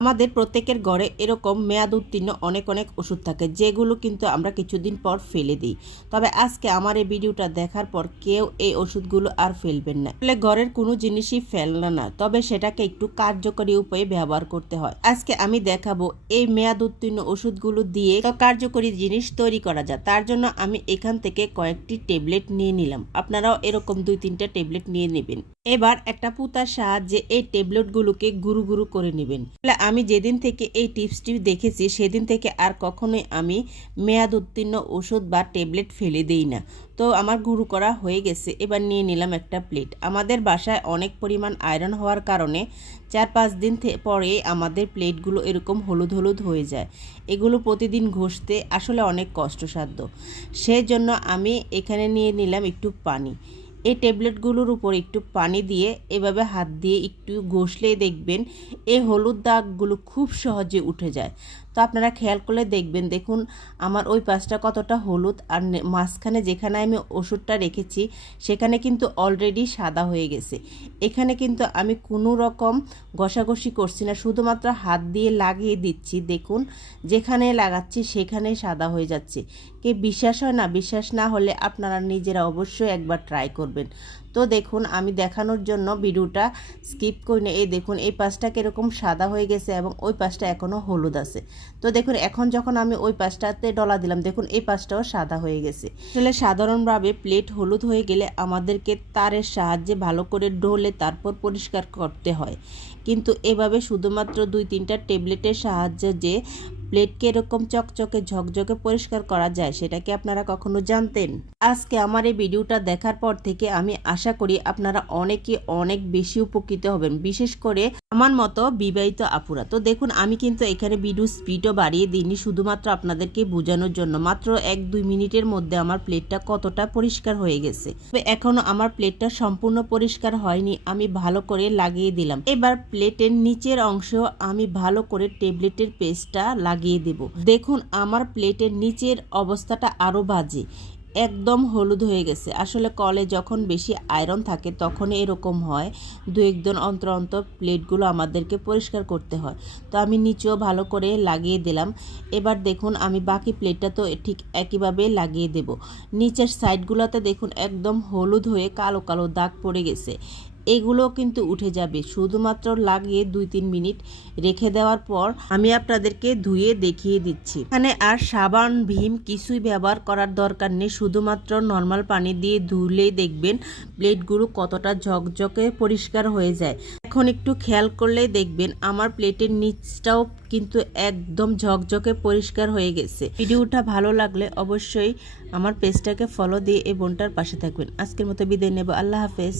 আমাদের প্রত্যেকের ঘরে এরকম মেয়াদ উত্তীর্ণ অনেক অনেক ওষুধ থাকে, যেগুলো কিন্তু আমরা কিছুদিন পর ফেলে দিই। তবে আজকে আমার এই ভিডিওটা দেখার পর কেউ এই ওষুধগুলো আর ফেলবেন না। ফলে ঘরের কোনো জিনিসই ফেলনা না, তবে সেটাকে একটু কার্যকরী উপায়ে ব্যবহার করতে হয়। আজকে আমি দেখাবো এই মেয়াদ উত্তীর্ণ ওষুধগুলো দিয়ে কার্যকরী জিনিস তৈরি করা যায়। তার জন্য আমি এখান থেকে কয়েকটি ট্যাবলেট নিয়ে নিলাম। আপনারাও এরকম দুই তিনটা ট্যাবলেট নিয়ে নেবেন। এবার একটা পুতার সাহায্যে এই ট্যাবলেটগুলোকে গুরু গুরু করে নেবেন। আমি যেদিন থেকে এই টিপসটি দেখেছি, সেদিন থেকে আর কখনোই আমি মেয়াদ উত্তীর্ণ ওষুধ বা ট্যাবলেট ফেলে দেই না। তো আমার গুরু করা হয়ে গেছে, এবার নিয়ে নিলাম একটা প্লেট। আমাদের বাসায় অনেক পরিমাণ আয়রন হওয়ার কারণে চার পাঁচ দিন পরে আমাদের প্লেটগুলো এরকম হলুদ হলুদ হয়ে যায়। এগুলো প্রতিদিন ঘষতে আসলে অনেক কষ্টসাধ্য। সেই জন্য আমি এখানে নিয়ে নিলাম একটু পানি। এই ট্যাবলেটগুলোর উপর একটু পানি দিয়ে, এভাবে হাত দিয়ে একটু ঘষলেই দেখবেন এই হলুদ দাগগুলো খুব সহজে উঠে যায়। তো আপনারা খেয়াল করলে দেখবেন, দেখুন আমার ওই পাশটা কতটা হলুদ আর মাঝখানে যেখানে আমি ওষুধটা রেখেছি, সেখানে কিন্তু অলরেডি সাদা হয়ে গেছে। এখানে কিন্তু আমি কোনো রকম ঘষাঘষি করছি না, শুধুমাত্র হাত দিয়ে লাগিয়ে দিচ্ছি। দেখুন, যেখানে লাগাচ্ছি, সেখানেই সাদা হয়ে যাচ্ছে। কে বিশ্বাস হয় না? বিশ্বাস না হলে আপনারা নিজেরা অবশ্যই একবার ট্রাই করবেন। তো দেখুন, আমি দেখানোর জন্য ভিডিওটা স্কিপ করি না। এই দেখুন, এই পাশটা কীরকম সাদা হয়ে গেছে এবং ওই পাশটা এখনও হলুদ আছে। তো দেখুন, এখন যখন আমি ওই পাশটাতে ডলা দিলাম, দেখুন, এই পাশটাও সাদা হয়ে গেছে। আসলে সাধারণভাবে প্লেট হলুদ হয়ে গেলে আমাদেরকে তারের সাহায্যে ভালো করে ডলে তারপর পরিষ্কার করতে হয়। কিন্তু এভাবে শুধুমাত্র দুই তিনটা ট্যাবলেটের সাহায্যে যে প্লেটকে এরকম চকচকে, ঝকঝকে পরিষ্কার করা যায়, সেটা কি আপনারা কখনো জানতেন? আজকে আমার এই ভিডিওটা দেখার পর থেকে আমি আশা করি আপনারা অনেকে অনেক বেশি উপকৃত হবেন, বিশেষ করে আমার মতো বিবাহিত আপুরা। তো দেখুন, আমি কিন্তু এখানে ভিডিও স্পিডও বাড়িয়ে দিইনি শুধুমাত্র আপনাদেরকে বোঝানোর জন্য, মাত্র এক দুই মিনিটের মধ্যে আমার প্লেটটা কতটা পরিষ্কার হয়ে গেছে। তবে এখনও আমার প্লেটটা সম্পূর্ণ পরিষ্কার হয়নি, আমি ভালো করে লাগিয়ে দিলাম। এবার প্লেটের নিচের অংশ আমি ভালো করে ট্যাবলেটের পেস্টটা লাগিয়ে দেব। দেখুন, আমার প্লেটের নিচের অবস্থাটা আরও বাজে। একদম হলুদ হয়ে গেছে। আসলে কলে যখন বেশি আয়রন থাকে তখন এরকম হয়। দু একদিন অন্তর অন্তর প্লেটগুলো আমাদেরকে পরিষ্কার করতে হয়। তো আমি নিচেও ভালো করে লাগিয়ে দিলাম। এবার দেখুন, আমি বাকি প্লেটটা তো ঠিক একইভাবে লাগিয়ে দেব। নিচের সাইডগুলোতে দেখুন, একদম হলুদ হয়ে কালো কালো দাগ পড়ে গেছে। এগুলো কিন্তু উঠে যাবে। শুধুমাত্র লাগিয়ে দুই তিন মিনিট রেখে দেওয়ার পর আমি আপনাদেরকে ধুয়ে দেখিয়ে দিচ্ছি। এখানে আর সাবান, ভীম কিছুই ব্যবহার করার দরকার নেই। শুধুমাত্র নর্মাল পানি দিয়ে ধুলেই দেখবেন প্লেটগুলো কতটা ঝকঝকে পরিষ্কার হয়ে যায়। এখন একটু খেয়াল করলেই দেখবেন আমার প্লেটের নিচটাও কিন্তু একদম ঝকঝকে পরিষ্কার হয়ে গেছে। ভিডিওটা ভালো লাগলে অবশ্যই আমার পেজটাকে ফলো দিয়ে এই বোনটার পাশে থাকবেন। আজকের মতো বিদায় নেব। আল্লাহ হাফেজ।